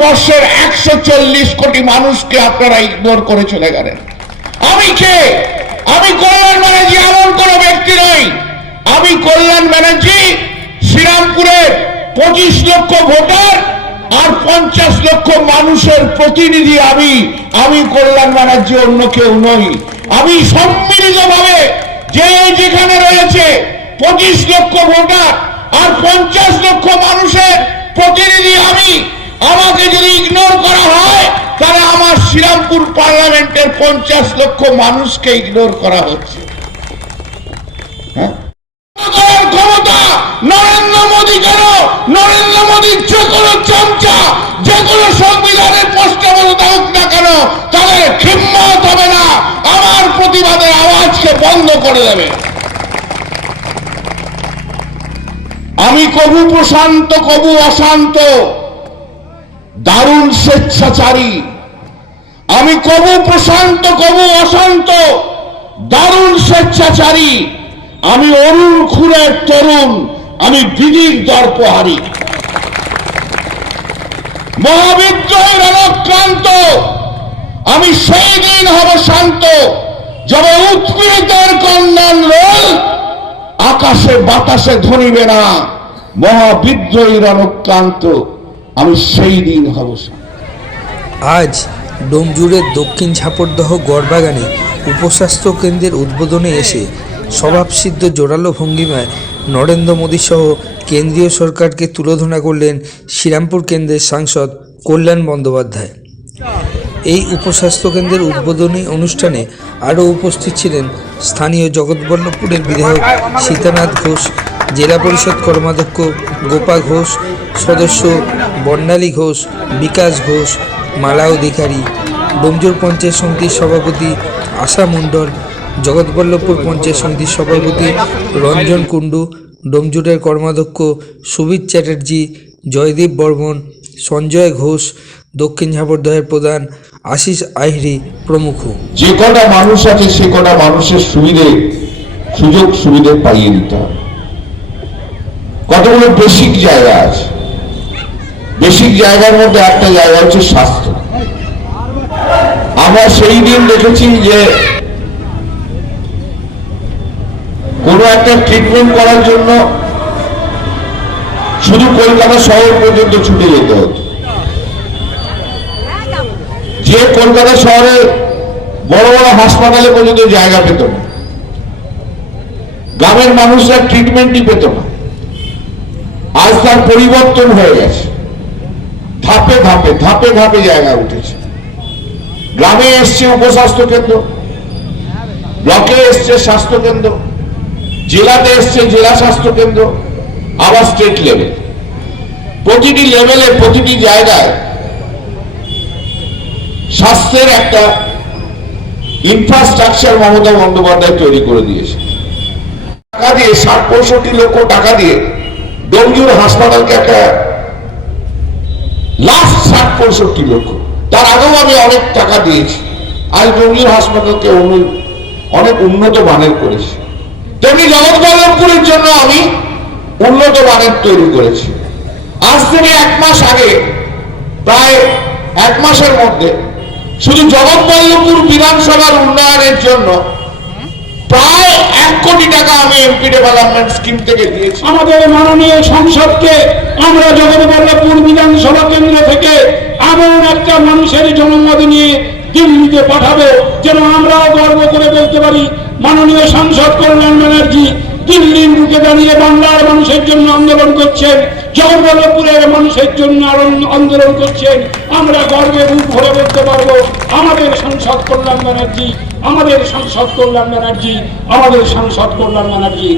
ভারতবর্ষের 140 কোটি মানুষকে আপনারা ইগনোর করে চলে গেলেন। আমি কে? আমি কল্যাণ ব্যানার্জি এমন কোন ব্যক্তি নই। আমি কল্যাণ ব্যানার্জি শ্রীরামপুরের 25 লক্ষ ভোটার আর 50 লক্ষ মানুষের প্রতিনিধি। আমি কল্যাণ ব্যানার্জি, অন্য কেউ নই। আমি সম্মিলিতভাবে যেখানে রয়েছে 25 লক্ষ ভোটার আর 50 লক্ষ মানুষের প্রতিনিধি আমাকে যদি ইগনোর করা হয় তাহলে আমার শ্রীরামপুর পার্লামেন্টের 50 লক্ষ মানুষকে ইগনোর করা হচ্ছে। ক্ষমতা নরেন্দ্র মোদী কেন? নরেন্দ্র মোদীর যে কোনো চামচা, যে কোনো সংবিধানের পোস্টে বলতে হোক না কেন, তাদের হিম্মত হবে না আমার প্রতিবাদের আওয়াজকে বন্ধ করে দেবে। আমি কবু প্রশান্ত, কবু অশান্ত, দারুণ স্বেচ্ছাচারী। আমি কবু প্রশান্ত, কবু অশান্ত, দারুণ স্বেচ্ছাচারী। আমি অরুণ খুরের তরুণ, আমি বিধির দর্পহারী। মহাবিদ্রোহের রণক্রান্ত, আমি সেই দিন হব শান্ত যবে উৎপীড়িতের কন্দন রোল আকাশে বাতাসে ধরিবে না। মহাবিদ্রোহী রণক্রান্ত, আমি সেই দিন হব শান্ত। আজ ডোমজুড়ের দক্ষিণ ঝাপরদহ গড়বাগানে উপস্বাস্থ্য কেন্দ্রের উদ্বোধনে এসে স্বভাবসিদ্ধ জোরালো ভঙ্গিমায় নরেন্দ্র মোদী সহ কেন্দ্রীয় সরকারকে তুলোধনা করলেন শ্রীরামপুর কেন্দ্রের সাংসদ কল্যাণ বন্দ্যোপাধ্যায়। এই উপস্বাস্থ্য কেন্দ্রের উদ্বোধনী অনুষ্ঠানে আরও উপস্থিত ছিলেন স্থানীয় জগৎবল্লভপুরের বিধায়ক সীতানাথ ঘোষ, জেলা পরিষদ কর্মাধ্যক্ষ গোপা ঘোষ, সদস্য বর্ণালী ঘোষ, বিকাশ ঘোষ, মালা অধিকারী, ডোমজুর পঞ্চায়েত সমিতির সভাপতি আশা মণ্ডল, জগৎবল্লভপুর পঞ্চায়েত সমিতির সভাপতি রঞ্জন কুণ্ডু, ডোমজুরের কর্মাধ্যক্ষ সুবীর চ্যাটার্জি, জয়দীপ বর্মন, সঞ্জয় ঘোষ, দক্ষিণ ঝাপরদহের প্রধান আশিস আহিরি প্রমুখ। যে কটা মানুষ আছে সে কটা মানুষের সুযোগ সুবিধা পাইয়ে দিতে হবে। কতগুলো বেসিক জায়গা আছে। বেসিক জায়গার মধ্যে একটা জায়গা হচ্ছে স্বাস্থ্য। আমরা সেই দিন দেখেছি যে কোনো একটা ট্রিটমেন্ট করার জন্য শুধু কলকাতা শহর পর্যন্ত ছুটে যেতে হতো। যে কলকাতা শহরে বড় বড় হাসপাতালে পর্যন্ত জায়গা পেত না, গ্রামের মানুষরা ট্রিটমেন্টই পেত না। আজ তার পরিবর্তন হয়ে গেছে। ধাপে ধাপে ধাপে ধাপে জায়গা উঠেছে। গ্রামে এসছে উপস্বাস্থ্য কেন্দ্র, ব্লকে এসছে স্বাস্থ্য কেন্দ্র, জেলাতে এসছে জেলা স্বাস্থ্য কেন্দ্র, আবার স্টেট লেভেল। প্রতিটি লেভেলে প্রতিটি জায়গায় স্বাস্থ্যের একটা ইনফ্রাস্ট্রাকচার মমতা বন্দ্যোপাধ্যায় তৈরি করে দিয়েছে। টাকা দিয়ে 60-65 লক্ষ টাকা দিয়ে ডোমজুর হাসপাতালকে একটা লাস্ট 60-65 লক্ষ, তার আগেও আমি অনেক টাকা দিয়েছি। আজ ডোমজুর হাসপাতালকে অনেক উন্নত মানের করেছি। তেমনি জগৎবল্লভপুরের জন্য আমি উন্নত মানের তৈরি করেছি। আজ থেকে 1 মাস আগে, প্রায় 1 মাসের মধ্যে শুধু জগৎবল্লভপুর বিধানসভার উন্নয়নের জন্য প্রায় 1 কোটি টাকা আমি এমপি ডেভেলপমেন্ট স্কিম থেকে দিয়েছি। আমাদের মাননীয় সংসদকে আমরা জগৎবল্লভপুর বিধানসভা কেন্দ্র থেকে এমন একটা মানুষের জন্মদিন নিয়ে দিল্লিতে পাঠাবো যেন আমরাও গর্ব করে বলতে পারি মাননীয় সাংসদ কল্যাণ ব্যানার্জি দিল্লির বুকে দাঁড়িয়ে বাংলার মানুষের জন্য আন্দোলন করছেন, জগৎবল্লভপুরের মানুষের জন্য আন্দোলন করছেন। আমরা গর্বে বুক ভরে বলতে পারবো আমাদের সাংসদ কল্যাণ ব্যানার্জি, আমাদের সাংসদ কল্যাণ ব্যানার্জি, আমাদের সাংসদ কল্যাণ ব্যানার্জি।